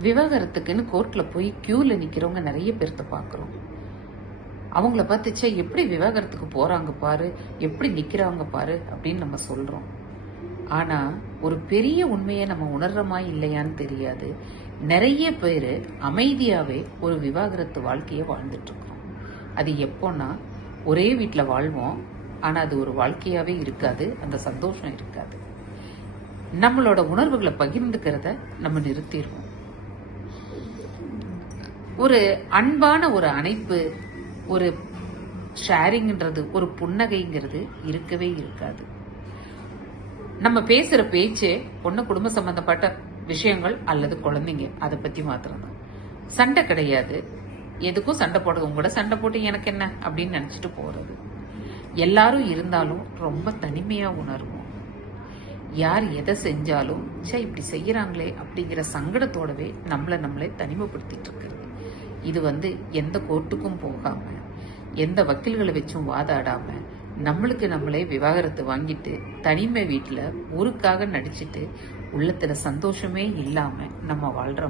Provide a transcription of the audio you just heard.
விவாகரத்துக்குன்னு கோர்ட்ல போய் கியூல நிக்கிறவங்க நிறைய பேர்த்த பாக்குறோம். அவங்கள பார்த்துச்சே எப்படி விவாகரத்துக்கு போறாங்க பாரு, எப்படி நிக்கிறாங்க பாரு அப்படின்னு நம்ம சொல்றோம். ஆனா ஒரு பெரிய உண்மையை நம்ம உணர்றோமா இல்லையான்னு தெரியாது. நிறைய பேரு அமைதியாவே ஒரு விவாகரத்து வாழ்க்கைய வாழ்ந்துட்டு இருக்கோம். அது எப்போன்னா, ஒரே வீட்டுல வாழ்வோம், ஆனா அது ஒரு வாழ்க்கையாவே இருக்காது, அந்த சந்தோஷம் இருக்காது. நம்மளோட உணர்வுகளை பகிர்ந்துக்கிறத நம்ம நிறுத்திடுவோம். ஒரு அன்பான ஒரு அணைப்பு, ஒரு ஷேரிங்ன்றது, ஒரு புன்னகைங்கிறது இருக்கவே இருக்காது. நம்ம பேசுற பேச்சே பொண்ணு குடும்ப சம்பந்தப்பட்ட விஷயங்கள் அல்லது குழந்தைங்க அதை பத்தி மாத்திரம்தான். சண்டை கிடையாது. எதுக்கும் சண்டை போடுறது, உங்களோட சண்டை போட்டு எனக்கு என்ன அப்படின்னு நினைச்சிட்டு போறது. எல்லாரும் இருந்தாலும் ரொம்ப தனிமையா உணர்வோம். யார் எதை செஞ்சாலும் இப்படி செய்யறாங்களே அப்படிங்கிற சங்கடத்தோடவே நம்மளே தனிமைப்படுத்திட்டு இருக்கிறது. இது எந்த கோர்ட்டுக்கும் போகாம, எந்த வக்கீல்களை வச்சும் வாதாடாம, நம்மளுக்கு நம்மளே விவாகரத்து வாங்கிட்டு தனிமை வீட்டுல ஊருக்காக நடிச்சிட்டு உள்ளத்துல சந்தோஷமே இல்லாம நம்ம வாழ்றோம்.